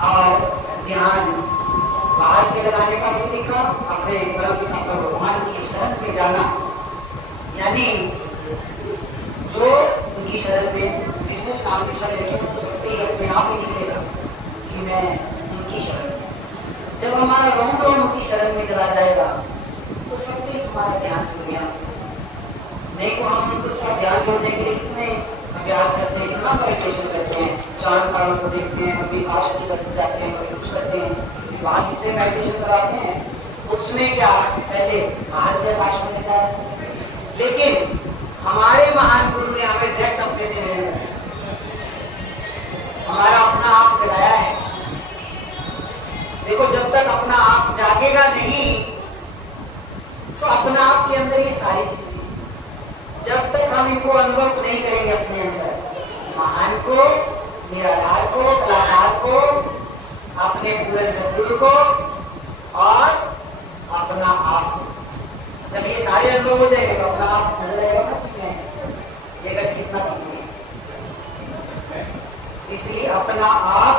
और ध्यान बाहर से लगाने का भी तरीका, अपने परमपिता भगवान की शरण में जाना, यानी जो उनकी शरण में जिसने नाम की शरण रखी तो सकते ही अपने आप ही निकलेगा कि मैं उनकी शरण में। जब हमारा रोम रोम उनकी शरण में चला जाएगा तो सकते ही हमारा ध्यान दुनिया, नहीं तो हम उनको सब ध्यान जोड़ने के लिए कितने अभ्यास करते हैं, कितना मेडिटेशन करते हैं, चांद तारों को देखते हैं, कभी काश की तरफ जाते हैं, कभी कुछ करते हैं, वहाँ जितने मेडिटेशन कराते हैं उसमें क्या पहले बाहर से आकाश में ले जाए, लेकिन हमारे महान गुरु ने हमें डायरेक्ट अपने से मिलना, हमारा अपना आप जगाया है। देखो जब तक अपना आप जागेगा नहीं तो अपना आप के अंदर ये सारी चीजें, जब तक हम इनको अनुभव नहीं करेंगे अपने अंदर, महान को, निराधार को, कलाकार को, अपने पूरे सदगुरु को और अपना आप, जब ये सारे अनुभव हो जाएंगे तो अपना आप नजर आएगा ना कि मैं जगत कितना कम है। इसलिए अपना आप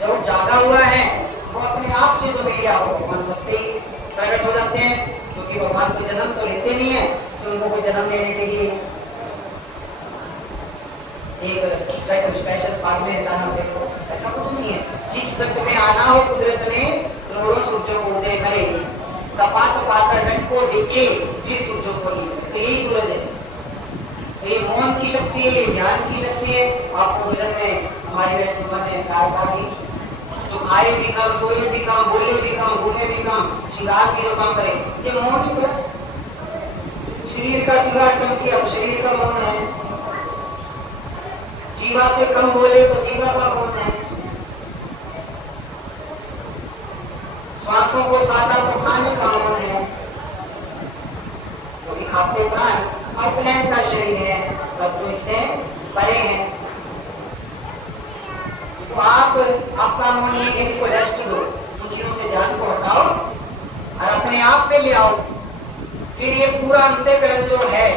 जो जागा हुआ है वो अपने आप से जो मेरे आप भगवान सकते ही प्रकट हो जाते हैं, क्योंकि भगवान को जन्म तो लेते नहीं है, तो उनको कोई जन्म लेने के लिए एक स्पेशल फॉर्म में जाना पड़ेगा, ऐसा कुछ नहीं है। जिस वक्त में आना हो कुदरत ने करोड़ों सूरजों को उदय करे, तपा तपा कर घट को देखे फिर सूरजों को लिए, तो यही सूरज है। तो ये मौन की शक्ति है, ये ध्यान की शक्ति है। आपको विजन में हमारी जीवन ने कहा कि तो खाए भी कम, सोए भी कम, बोले भी कम, घूमे भी कम, श्रृंगार भी जो कम करे, ये मौन ही तो है। शरीर का श्रृंगार कम किया तो शरीर का मौन है, जीवा से कम बोले तो जीवा का मौन है, श्वासों को साधा तो खाने का मौन है, तो खाते प्राण अपलैन का शरीर है और तो इससे परे है। तो आप आपका मौन ये है, इसको रेस्ट दो, उन चीजों से ध्यान को हटाओ और अपने आप पे ले आओ, फिर ये पूरा अंतःकरण जो है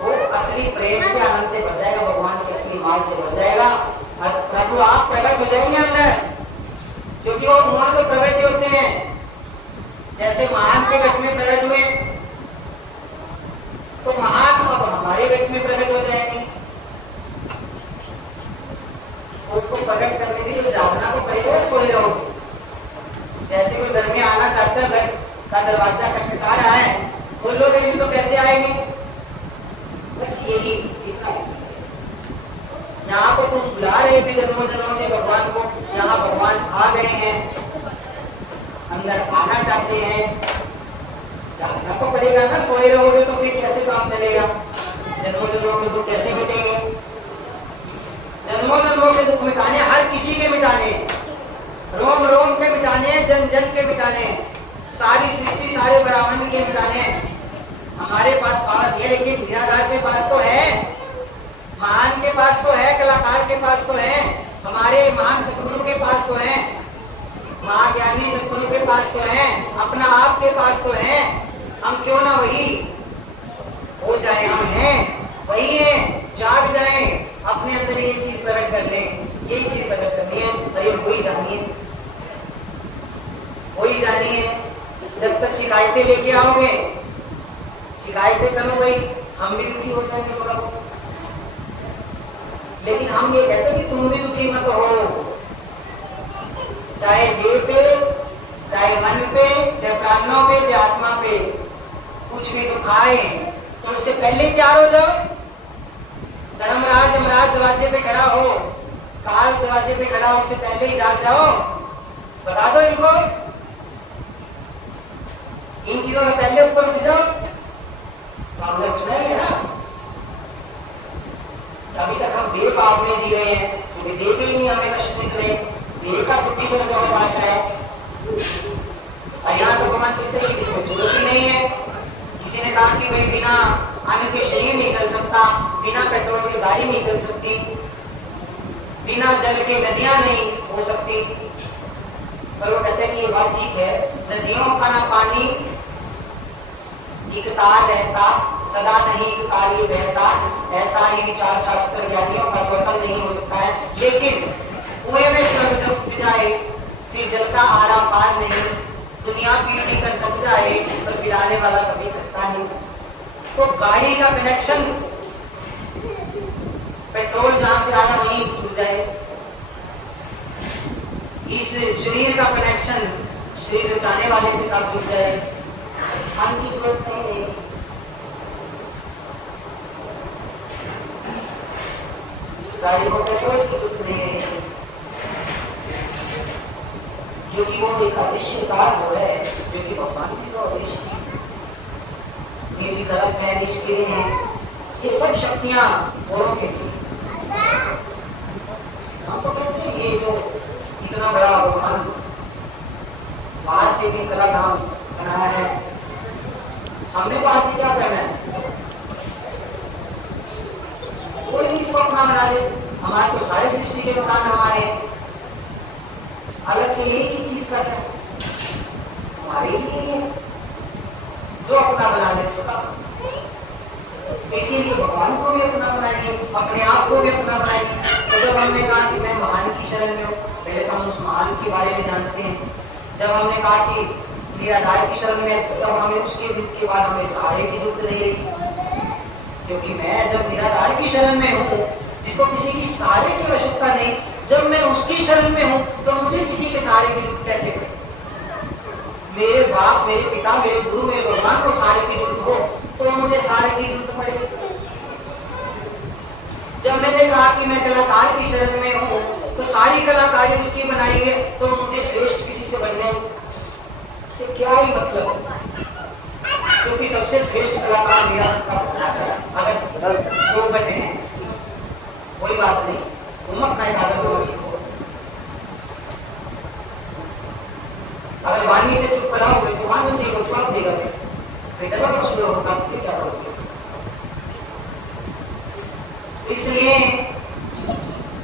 वो असली प्रेम से आनंद से भर जाएगा, भगवान के असली माल से भर जाएगा और प्रभु आप प्रकट हो जाएंगे अंदर, क्योंकि वो भगवान तो प्रकट ही होते हैं। जैसे महान के घट में प्रकट हुए तो महान अब हमारे घट में प्रकट हो जाएंगे, उसको प्रकट करने के लिए जागना तो पड़ेगा, सोए रहो। जैसे कोई घर में आना चाहता है, घर का दरवाजा खटखटा रहा है, बोलो भी तो कैसे आएंगे, बस यही इतना है। यहाँ को तुम बुला रहे थे जन्मों जन्मों से भगवान को, यहाँ भगवान आ गए हैं, अंदर आना चाहते हैं, जागना तो पड़ेगा ना। सोए रहोगे तो फिर कैसे काम चलेगा, जन्मों जन्मों के दुख कैसे मिटेंगे। जन्मों जन्मों के दुख मिटाने हर किसी के मिटाने, रोम रोम के मिटाने, जन जन के मिटाने, सारी सृष्टि सारे ब्रह्मांड के मिटाने। हमारे पास पावर नहीं है, लेकिन निराधार के पास तो है, महान के पास तो है, कलाकार के पास तो है, हमारे महान सतगुरु के पास तो है, महाज्ञानी सतगुरु के पास तो है, अपना आप के पास तो है। हम क्यों ना वही हो जाए, हम हैं वही है, जाग जाए, अपने अंदर ये चीज प्रकट कर लें, यही चीज प्रकट करनी है और ये वही जानी है, वही जानी है। जब तक शिकायतें लेके आओगे, शिकायतें करो भाई, हम भी दुखी हो जाएंगे थोड़ा बहुत, लेकिन हम ये कहते हैं कि तुम भी दुखी मत हो, चाहे देह पे, चाहे मन पे, चाहे प्राणों पे, चाहे आत्मा पे, कुछ भी दुख आए तो उससे पहले तैयार हो जाओ। धर्मराज यमराज दरवाजे पे खड़ा हो, काल दरवाजे पे खड़ा हो, उससे पहले ही जाग जाओ, बता दो इनको, इन चीजों से पहले ऊपर उठ जाओ। तो हमने सुना ही है ना, अभी तक हम देह पाप में जी रहे हैं, क्योंकि देह के ही नहीं हमें कष्ट सीख रहे, देह का दुखी को हमारे पास है। यहाँ तो भगवान कहते हैं जरूरत ही नहीं है। किसी ने कहा कि भाई बिना अन्न के शरीर नहीं चल सकता, बिना पेट्रोल की गाड़ी नहीं चल सकती, बिना जल के नदियां नहीं हो सकती, पर वो कहते हैं कि ये बात ठीक है, नदियों का ना पानी इकतार रहता, सदा नहीं इकतार ही बहता, ऐसा ही विचार शास्त्र ज्ञानियों का तो अकल नहीं हो सकता है। लेकिन कुएं में चलाने वाला कभी करता नहीं। तो गाड़ी का कनेक्शन पेट्रोल जहां से आ रहा वहीं टूट जाए, इस शरीर का कनेक्शन शरीर बचाने वाले के साथ जुड़ जाए, हम की जरूरत नहीं है। गाड़ी को पेट्रोल की जरूरत नहीं है, क्योंकि वो एक अदृश्यकार वो है, जो कि भगवान की तो अदृश्य मेरी गलत है, निष्क्रिय है, ये सब शक्तियां औरों के लिए। हम तो कहते हैं ये जो इतना बड़ा भगवान बाहर से भी कला धाम बनाया है, हमने बाहर से क्या करना है? कोई नहीं इसको अपना बना ले, हमारे तो सारे सृष्टि के मकान हमारे, अलग से एक ही चीज कर रहे हैं, हमारे लिए है जो अपना बना ले उसका। इसीलिए भगवान को भी अपना बनाइए, अपने आप को भी अपना बनाइए। तो जब हमने कहा कि मैं महान की शरण में हूँ, पहले तो हम उस महान के बारे में जानते हैं। जब हमने कहा कि निराधार की शरण में, तब हमें उसके के बाद हमें सहारे की जरूरत नहीं रही, क्योंकि मैं जब निराधार की शरण में हूँ, जिसको किसी की सहारे की आवश्यकता नहीं, जब मैं उसकी शरण में हूँ तो मुझे किसी के सहारे की जरूरत कैसे पड़े? मेरे बाप, मेरे पिता, मेरे गुरु, मेरे भगवान को सहारे की जरूरत हो तो मुझे सहारे की जरूरत पड़ेगी। जब मैंने कहा कि मैं कलाकार की शरण में हूँ तो सारी कलाकारी उसकी बनाई है, तो मुझे श्रेष्ठ किसी से बनने से क्या ही मतलब, क्योंकि सबसे श्रेष्ठ कलाकार मेरा अगर दो बने हैं कोई बात नहीं, तुम अपना एक आदर को सीखो। अगर वाणी से चुप कराओगे तो वाणी से कुछ जवाब देगा, बेटा प्रश्न होगा फिर क्या करोगे? इसलिए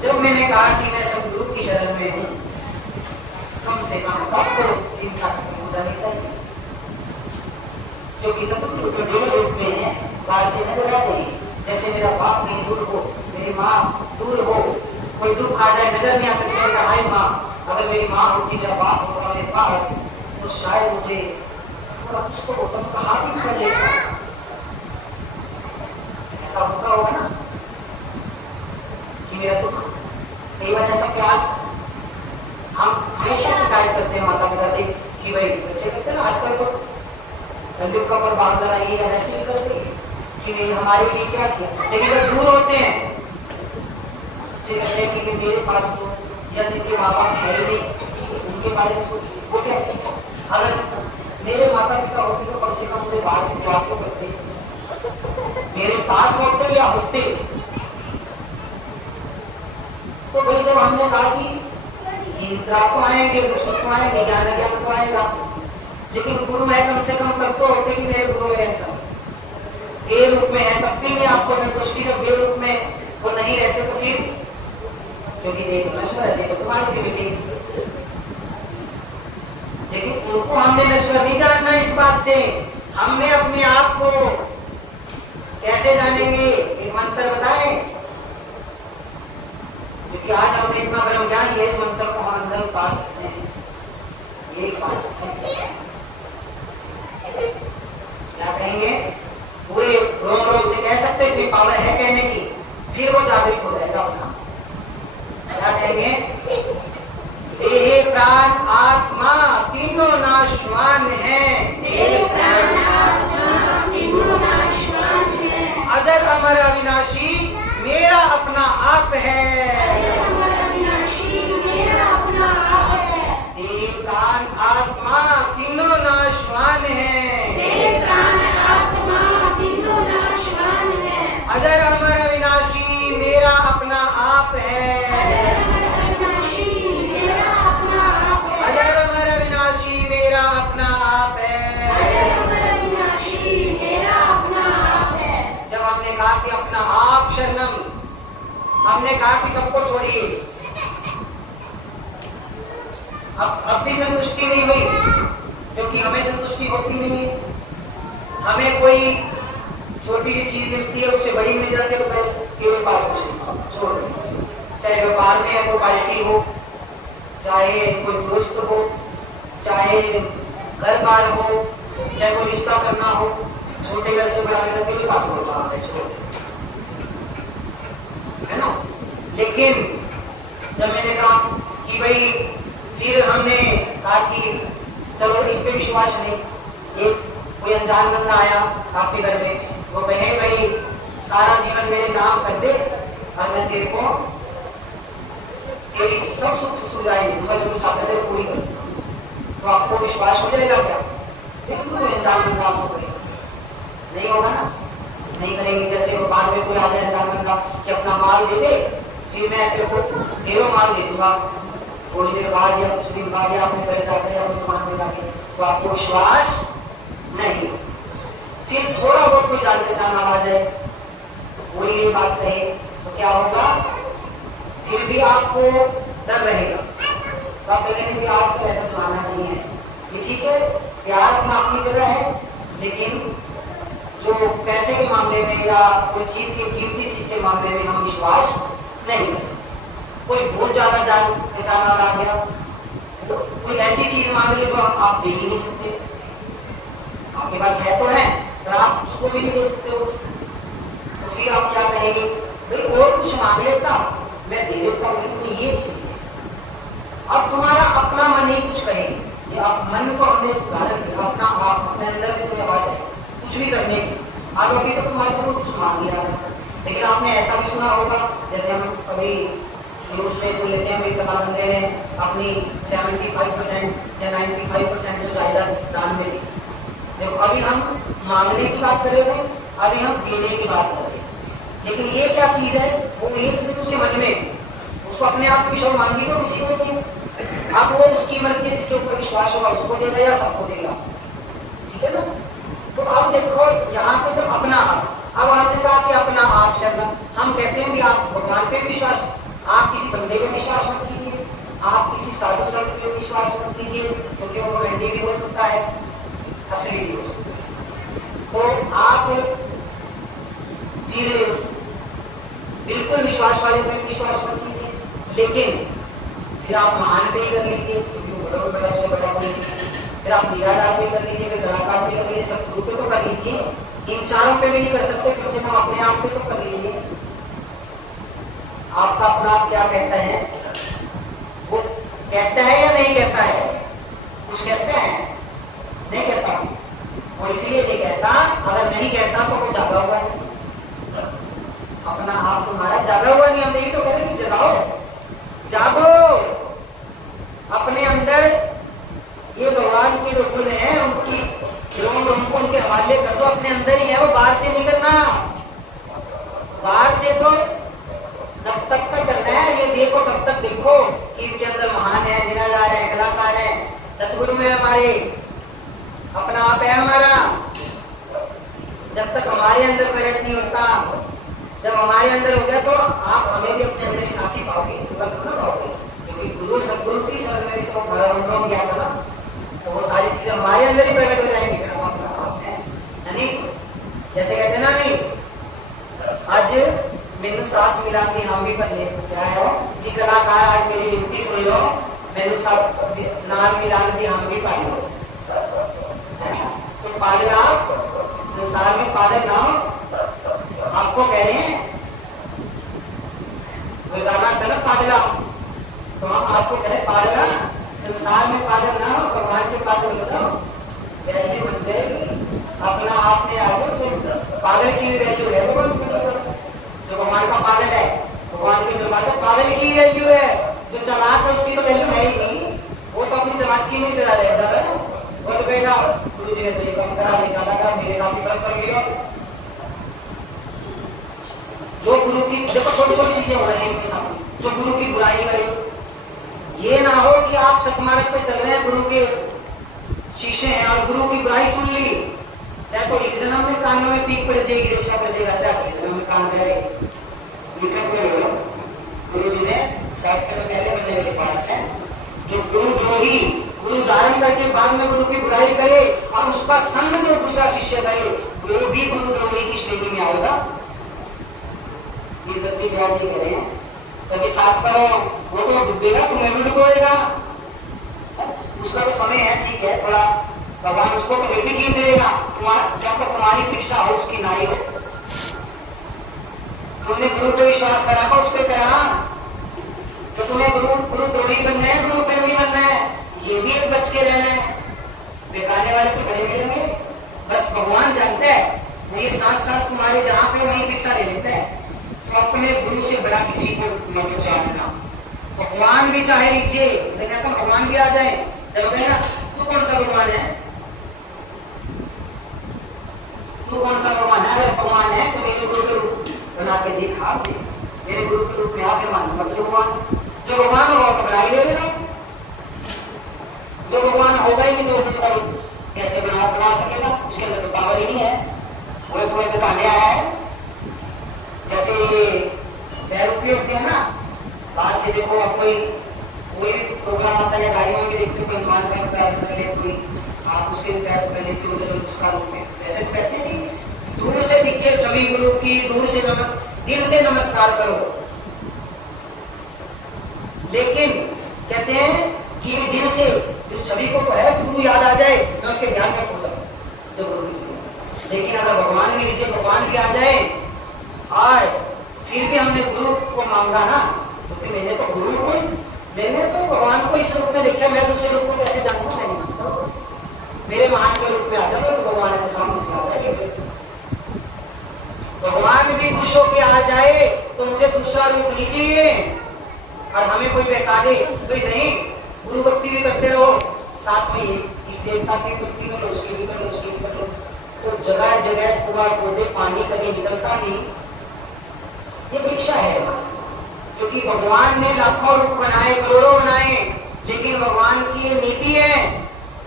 जब मैंने कहा कि मैं सदगुरु की शरण में हूँ, कम से कम आपको चिंता हो जानी चाहिए, क्योंकि सदगुरु तो जो रूप में है बाहर से नजर आ रही। जैसे मेरा बाप नहीं दूर हो, मेरी माँ दूर हो, कोई दुख आ जाए नजर नहीं आता तो हाय माँ, अगर मेरी माँ होती, मेरा बाप होता मेरे पास, तो शायद मुझे थोड़ा कुछ तो होता, तो हाथ ही कर लेता। ऐसा होता होगा ना कि मेरा दुख, कई बार ऐसा प्यार हम हमेशा शिकायत करते हैं माता पिता से कि भाई बच्चे करते हैं ना आजकल, तो तंदुरुस्त का पर बांध रहा है, ऐसे भी करते कि नहीं हमारे लिए क्या किया। लेकिन जब दूर होते हैं तो कहते हैं कि मेरे पास तो, या जिनके माँ बाप है नहीं उनके बारे में सोचो, वो क्या कहते हैं? अगर मेरे माता पिता होते तो कम से कम मुझे बाहर से प्यार तो करते, मेरे पास होते या होते। तो भाई जब हमने कहा कि इंद्रा को आएंगे, दुष्ट को आएंगे, ज्ञान ज्ञान को आएगा, लेकिन गुरु है कम से कम तब तो होते कि मेरे गुरु मेरे सब ये रूप में है, तब भी नहीं आपको संतुष्टि। जब ये रूप में वो नहीं रहते तो फिर, क्योंकि देखो नश्वर है, देखो तुम्हारी भी मिलेगी, लेकिन उनको हमने नश्वर नहीं जानना। इस बात से हमने अपने आप को कैसे जानेंगे? एक मंत्र बताएं, क्योंकि आज हमने इतना ब्रह्म ज्ञान है, इस मंत्र को हम अंदर पा सकते हैं। एक बात क्या कहेंगे? पूरे रोम रोम से कह सकते हैं कि पावर है कहने की, फिर वो जागृत हो जाएगा अपना। क्या कहेंगे? देह प्राण आत्मा तीनों नाशवान है, देह प्राण आत्मा तीनों नाशवान है, अजर अमर अविनाशी मेरा अपना आप है, अजर अमर अविनाशी मेरा अपना आप है। देह प्राण आत्मा तीनों नाशवान है, देह प्राण आत्मा तीनों नाशवान है, अजर अमर अविनाशी मेरा अपना आप है, अजर अमर अविनाशी मेरा अपना आप है, अजर अमर अविनाशी मेरा अपना आप है, अजर अमर अविनाशी मेरा अपना आप है। जब हमने कहा कि अपना आप शरणम, हमने कहा कि सबको छोड़िए। अब भी संतुष्टि नहीं हुई, क्योंकि हमें संतुष्टि होती नहीं। हमें कोई छोटी सी चीज मिलती है, उससे बड़ी मिल जाती है तो केवल पास कुछ छोड़ दो। चाहे व्यापार में कोई पार्टी हो, चाहे कोई दोस्त हो, चाहे घर बार हो, चाहे कोई रिश्ता करना हो, छोटे घर से बड़ा घर के लिए पासपोर्ट मांगते हैं, छोटे, है ना। लेकिन जब मैंने कहा कि भाई, फिर हमने कहा कि चलो इस पे विश्वास नहीं, एक कोई अनजान बंदा आया आपके घर में, वो कहे भाई सारा जीवन मेरे नाम कर दे और मैं तेरे को तेरी सब सुख सुविधाएं दूंगा, जो तू चाहता है पूरी कर, तो आपको विश्वास हो जाएगा क्या? बिल्कुल अनजान बंदा आपको करेगा, नहीं होगा ना, नहीं करेंगे। जैसे वो बाद में कोई आ जाए अनजान बंदा कि अपना माल दे दे, फिर मैं तेरे को ढेरों माल दे दूंगा, थोड़ी देर बाद या कुछ दिन बाद या अपने घर जाकर या अपनी दुकान में जाके, तो आपको विश्वास नहीं। फिर थोड़ा बहुत कोई जान पहचान आ जाए, कोई ये बात कहे, तो क्या होगा? फिर भी आपको डर रहेगा, तो आप कहेंगे कि आज तो ऐसा सुनाना नहीं है। ये ठीक है, प्यार अपना अपनी जगह है, लेकिन जो पैसे के मामले में या कोई चीज के कीमती चीज के मामले में हम विश्वास नहीं कर सकते। कोई बहुत ज्यादा जान पहचान वाला आ गया, तो कोई ऐसी चीज मांग ली जो आप दे ही नहीं सकते, आपके पास है तो है पर आप उसको भी नहीं दे सकते हो, तो फिर आप क्या कहेंगे? भाई और कुछ मांग लेता, मैं दे देता हूँ, लेकिन ये चीज नहीं सकता। अब तुम्हारा अपना मन ही कुछ कहेगी, ये आप मन को हमने उदाहरण दिया, अपना आप अपने अंदर से कोई आवाज है कुछ भी करने की, आज अभी तो तुम्हारे से कुछ मांग ही रहा है। लेकिन आपने ऐसा भी सुना होगा, जैसे हम अभी न्यूज में सुन लेते हैं, भाई फला बंदे ने अपनी 75% या 95% जो जायदाद दान में दी। देखो अभी हम मांगने की बात कर रहे थे, अभी हम देने की बात कर रहे हैं, लेकिन ये क्या चीज है? वो ये चीज है उसके मन में, उसको अपने आप की विश्वास मांगी तो किसी को नहीं, अब वो उसकी मर्जी, जिसके ऊपर विश्वास होगा उसको देगा या सबको देगा, ठीक है ना। तो अब देखो यहाँ पे जब अपना आप, अब आपने कहा कि अपना आप शरण, हम कहते हैं भी आप भगवान पे विश्वास, आप किसी बंदे पे विश्वास मत कीजिए, आप किसी साधु संत पे विश्वास मत कीजिए, क्योंकि वो घंटी भी हो सकता है, असली भी हो सकता है। तो आप फिर बिल्कुल विश्वास वाले पे विश्वास मत कीजिए, लेकिन फिर आप महान पे ही कर लीजिए, क्योंकि वो बड़ा उससे बड़ा कोई, फिर आप निराधार पे कर लीजिए, फिर कलाकार पे कर लीजिए, सब ग्रुप पे तो कर लीजिए, इन चारों पे भी नहीं कर सकते, कम से कम अपने आप पे तो कर लीजिए। आपका अपना आप क्या कहता है? वो कहता है या नहीं कहता है? कुछ कहता है? नहीं कहता, वो इसलिए नहीं कहता, अगर नहीं कहता तो वो जागा हुआ नहीं, अपना आप तुम्हारा जागा हुआ नहीं। हम यही तो करें कि जगाओ, जागो अपने अंदर, ये भगवान के जो गुण है उनकी रोम रोम को उनके हवाले कर दो, अपने अंदर ही है, वो बाहर से नहीं करना, बाहर से तो तब तक करना है, ये देखो तब तक देखो कि इनके अंदर महान है, निराधार है, कलाकार है, सतगुरु है हमारे, अपना आप है हमारा। जब तक हमारे अंदर प्रकट नहीं होता, जब हमारे अंदर हो गया तो आप हमें भी अपने अंदर साथी पाओगे, तुरंत ना पाओगे, क्योंकि गुरु सतगुरु की शरण में भी तो बड़ा रोम गया था ना, तो वो सारी चीजें हमारे अंदर ही प्रकट हो जाएंगी, फिर हम अपना आप है। यानी जैसे कहते हैं ना, नहीं आज मैनू साथ मिला के हम भी पढ़ने, क्या है वो जी कलाकार, आज मेरी विनती सुन लो, मैनू साथ नाल मिला के हम भी पढ़ लो, तो पागल आप संसार में पागल ना हो, आपको कह रहे हैं कोई गाना गलत पागला, तो हम आपको कह रहे पागला, संसार में पागल ना हो, भगवान के पागल हो जाओ, वैल्यू बन जाएगी। अपना आपने आगे जो पागल की वैल्यू है वो, जो भगवान का पागल है, भगवान के दरबार में पागल की वैल्यू है, जो चालाक है उसकी तो वैल्यू है ही नहीं, वो तो अपनी चालाकी में करा रहेगा, वो तो कहेगा गुरु जी ने तो ये काम करा, ये ज्यादा करा, मेरे साथ ही गलत कर लिया। जो गुरु की, देखो छोटी छोटी चीजें हो रही है इनके सामने, जो गुरु की बुराई करे, ये ना हो कि आप सतमार्ग पे चल रहे हैं, गुरु के शिष्य हैं और गुरु की बुराई सुन ली, चाहे तो इस जन्म में कानों में पीक पड़ जाएगी, रिश्ता पड़ जाएगा, चाहे अगले जन्म में कान कह रहे गुरु जी ने शास्त्र में पहले बनने वाले पाठ है, जो गुरु द्रोही, गुरु धारण करके बाद में गुरु की बुराई करे और उसका संग जो दूसरा शिष्य करे, वो भी गुरु द्रोही की श्रेणी में आएगा। इस गति कह रहे हैं कभी साथ करो, वो तो डूबेगा, तुम्हें भी डुबोएगा, उसका तो समय है, ठीक है, थोड़ा भगवान उसको तो भी खींच लेगा, जब तक तुम्हारी परीक्षा हो उसकी नाई हो। तुमने गुरु पे विश्वास करा उस पर करा, तो तुम्हें गुरु द्रोही बनना है, गुरु प्रेमी बनना है, ये भी एक बच के रहना है। बेगाने वाले तो बड़े मिलेंगे, बस भगवान जानता है वो ये सांस तुम्हारे जहां पे वहीं परीक्षा ले लेता है। तो अपने गुरु से बड़ा किसी को मत जानना। भगवान भी चाहे लीजिए, मैं कहता हूँ भगवान भी आ जाए, चलो भैया तू कौन सा भगवान है, तू कौन सा भगवान है? अगर भगवान है तो मेरे गुरु के रूप बना के दिखा दे, मेरे गुरु के रूप में आके मान भगवान। जो भगवान होगा तो बना ही लेगा, जो भगवान होगा ही नहीं तो कैसे बना सकेगा? उसके अंदर तो पावर ही नहीं है, वो तुम्हें बताने आया है। जैसे बैरूपी होते हैं ना, बाहर से देखो, अब कोई प्रोग्राम आता है गाड़ियों में देखते हो, कोई मान कर पैर पकड़े, कोई आप उसके पैर पकड़ लेते हो, चलो उसका रूप में वैसे कहते हैं कि दूर से दिखे छवि गुरु की, दूर से दिल से नमस्कार करो। लेकिन कहते हैं कि दिल से जो छवि को तो है गुरु याद आ जाए, मैं उसके ध्यान में खो जाऊं जो गुरु जी। लेकिन अगर भगवान भी लीजिए, भगवान भी आ जाए और फिर भी हमने गुरु को मांगा ना, क्योंकि मैंने तो गुरु को, मैंने तो भगवान को इस रूप में देखा, मैं दूसरे रूप को कैसे जानूंगा? मैं नहीं मानता। मेरे महान के रूप में आ जाए तो भगवान के सामने से आ जाए। भगवान भी खुश होकर आ जाए तो मुझे दूसरा रूप लीजिए, और हमें कोई बहका दे भाई नहीं, गुरु भक्ति भी करते रहो, साथ में इस देवता की भक्ति करो, उसकी भी करो, उसकी भी करो। तो जगह जगह कुआं खोदे, पानी कभी निकलता नहीं, ये परीक्षा है। क्योंकि भगवान ने लाखों रूप बनाए, करोड़ों बनाए, लेकिन भगवान की नीति है,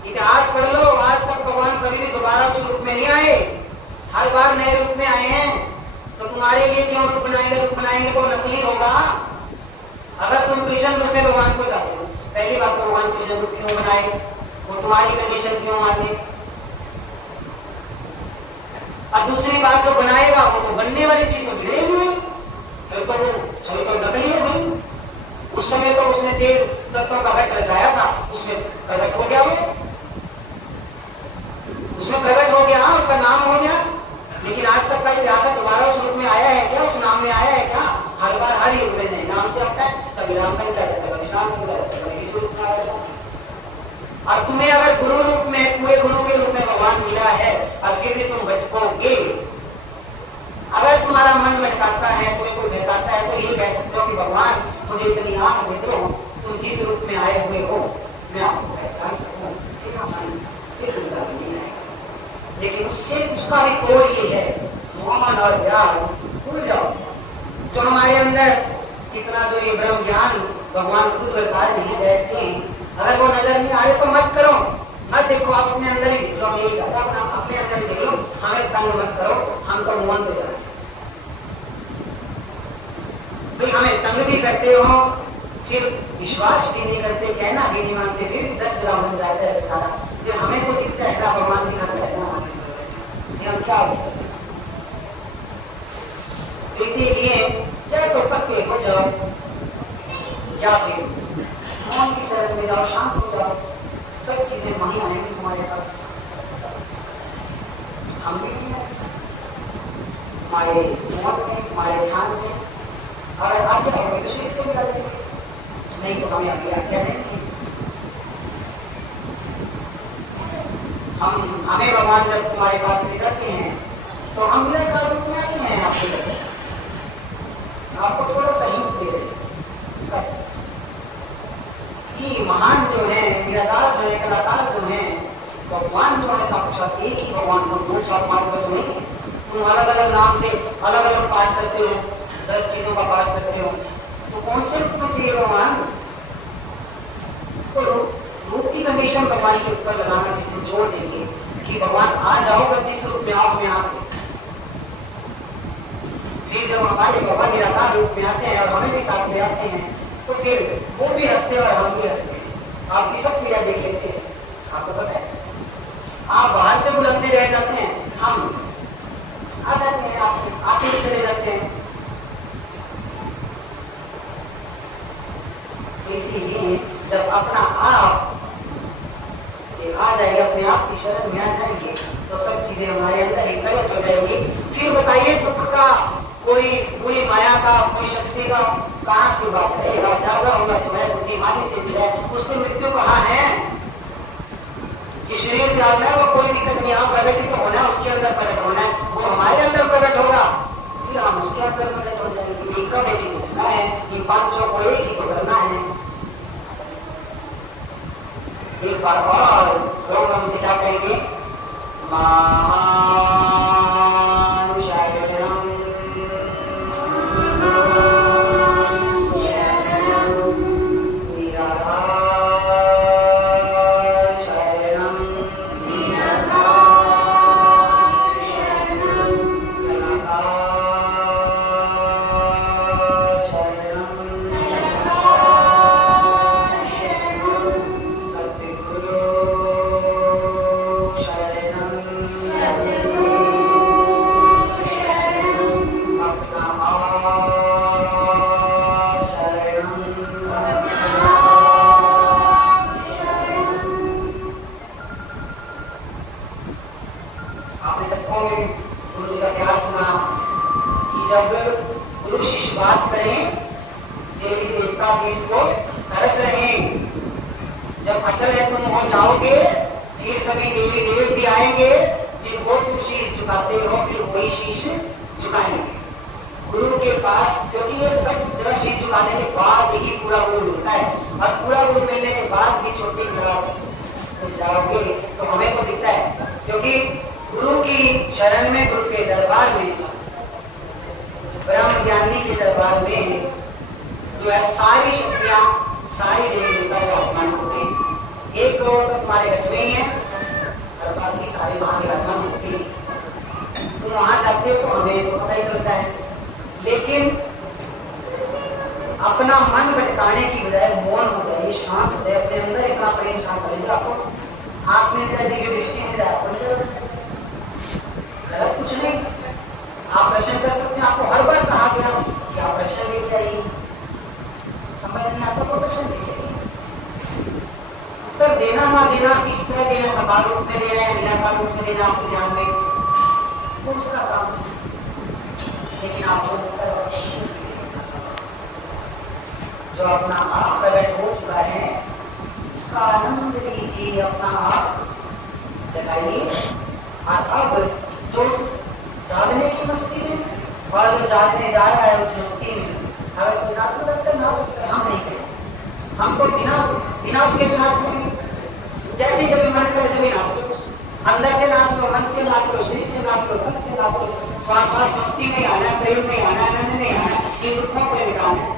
इतिहास पढ़ लो, आज तक भगवान कभी भी दोबारा उस रूप में नहीं आए, हर बार नए रूप में आए हैं। तो तुम्हारे लिए क्यों रूप बनाएंगे? रूप बनाएंगे तो नकली होगा। अगर तुम कृष्ण रूप में भगवान को चाहते हो, पहली बात तो भगवान कृष्ण रूप क्यों बनाए, वो तुम्हारी कंडीशन क्यों माने? और दूसरी बात, जो बनाएगा वो तो बनने वाली चीज तो भिड़े हुए, तो वो छवि तो नकली हो गई। उस समय तो उसने तेज तत्वों का घट रचाया था, उसमें प्रकट हो गया, वो उसमें प्रकट हो गया, उसका नाम हो गया। लेकिन आज तक का इतिहास दोबारा उस रूप में आया है क्या? उस नाम में आया है क्या? हर बार हर युग में नए नाम से आता है, कभी राम बन जाता है, कभी श्याम बन जाता है, कभी किस रूप में आ जाता है। और तुम्हें अगर गुरु रूप में, पूरे गुरु के रूप में भगवान मिला है, और फिर भी तुम भटकोगे, अगर तुम्हारा मन भटकाता है, तुम्हें कोई भटकाता है, तो ये कह सकते हो कि भगवान मुझे इतनी आंख दे दो, तुम जिस रूप में आए हुए हो मैं आपको पहचान सकूं, लेकिन उससे उसका भी कोड ये है, मान और ज्ञान भूल जाओ। जो हमारे अंदर इतना जो ये ब्रह्म ज्ञान भगवान खुद कार्य नहीं बैठते हैं, अगर वो नजर नहीं आ रहे तो मत करो, मत देखो, आप अपने अंदर ही देख लो। यही चाहता अपना अपने अंदर ही देख लो, हमें तंग मत करो, हम तो मोहन पे जाए भाई, हमें तंग भी करते हो, फिर विश्वास भी नहीं करते, कहना भी नहीं मानते, फिर 10 ग्राम बन जाता है खाना, फिर हमें तो दिखता है ना भगवान दिखाता है ना, हम क्या होता है? इसीलिए या तो पक्के हो जाओ या फिर मौन की शरण में जाओ, शांत हो जाओ, सब चीजें वहीं आएंगी तुम्हारे पास। हम भी नहीं है हमारे मौत में, हमारे ध्यान में, अगर आज्ञा हो तो शेख से मिला जाएंगे, नहीं तो हमें अभी आज्ञा नहीं। हमें भगवान जब तुम्हारे पास ले जाते हैं तो हम निराकार रूप में आते हैं, आपको थोड़ा सा हिंट दे रहे कि महान जो है, निराकार जो है, कलाकार जो है, भगवान जो है साक्षात एक ही भगवान को 2 4 5 बस नहीं, तुम अलग अलग नाम से अलग अलग पाठ करते हो, 10 चीजों का पाठ करते हो, तो कौन से रूप में चाहिए भगवान? तो रूप की कंडीशन भगवान के ऊपर लगाना, जिसमें जोड़ देंगे कि भगवान आ जाओ, बस जिस रूप में आओ में आप। फिर जब हमारे भगवान निराकार रूप में आते हैं और हमें भी साथ ले आते हैं, तो फिर वो भी हंसते और हम भी हंसते हैं, आपकी सब क्रिया देख लेते हैं। आपको पता है, आप बाहर से बुलाते रह जाते हैं, हम आ जाते हैं, आप ही चले जाते हैं। इसीलिए जब अपना आप आ जाएगा, अपने आप की की शरण में आ जाएंगे तो सब चीजें हमारे अंदर एक प्रकट हो जाएगी। फिर बताइए दुख का कोई बुरी माया का कोई शक्ति का कहाँ से बात रहेगा? जागा हुआ जो है बुद्धिमानी से जो है उसकी मृत्यु कहाँ है? शरीर त्यागना है वो कोई दिक्कत नहीं, यहाँ प्रकट ही तो होना है, उसके अंदर प्रकट होना है, वो हमारे अंदर प्रकट होगा फिर हम उसके अंदर प्रकट हो जाएंगे। कब एक ही करना है, इन पांचों को एक ही तो करना है। एक बार और लोग हमसे क्या कहेंगे? अपना मन भटकाने की बजाय मौन हो जाइए, शांत हो जाए, अपने अंदर इतना प्रेम शांत करेंगे आपको आंख में दिव्य दृष्टि मिल जाए। आपको गलत कुछ नहीं, आप प्रश्न कर सकते हैं। आपको हर बार कहा गया कि आप प्रश्न लेके आइए, समझ नहीं आता तो प्रश्न लेके आइए। उत्तर देना ना देना, किस तरह देना, सवाल रूप में देना है निराकार रूप में देना, आपके ध्यान में वो उसका काम, लेकिन आपको जो अपना आप प्रकट हो चुका है उसका आनंद लीजिए, अपना आप जगाइए। और अब जो जागने की मस्ती में और जो जागने जा रहा है उस मस्ती में अगर कोई नाचना लगता है नाच सकता है, हम नहीं करें, हमको बिना उसके नाच लेंगे। जैसे जब मन करे जब नाच लो, अंदर से नाच लो, मन से नाच लो, शरीर से नाच लो, तन से नाच लो, श्वास श्वास मस्ती में आना है, प्रेम में आना है, आनंद में आना है, इन दुखों को मिटाना है।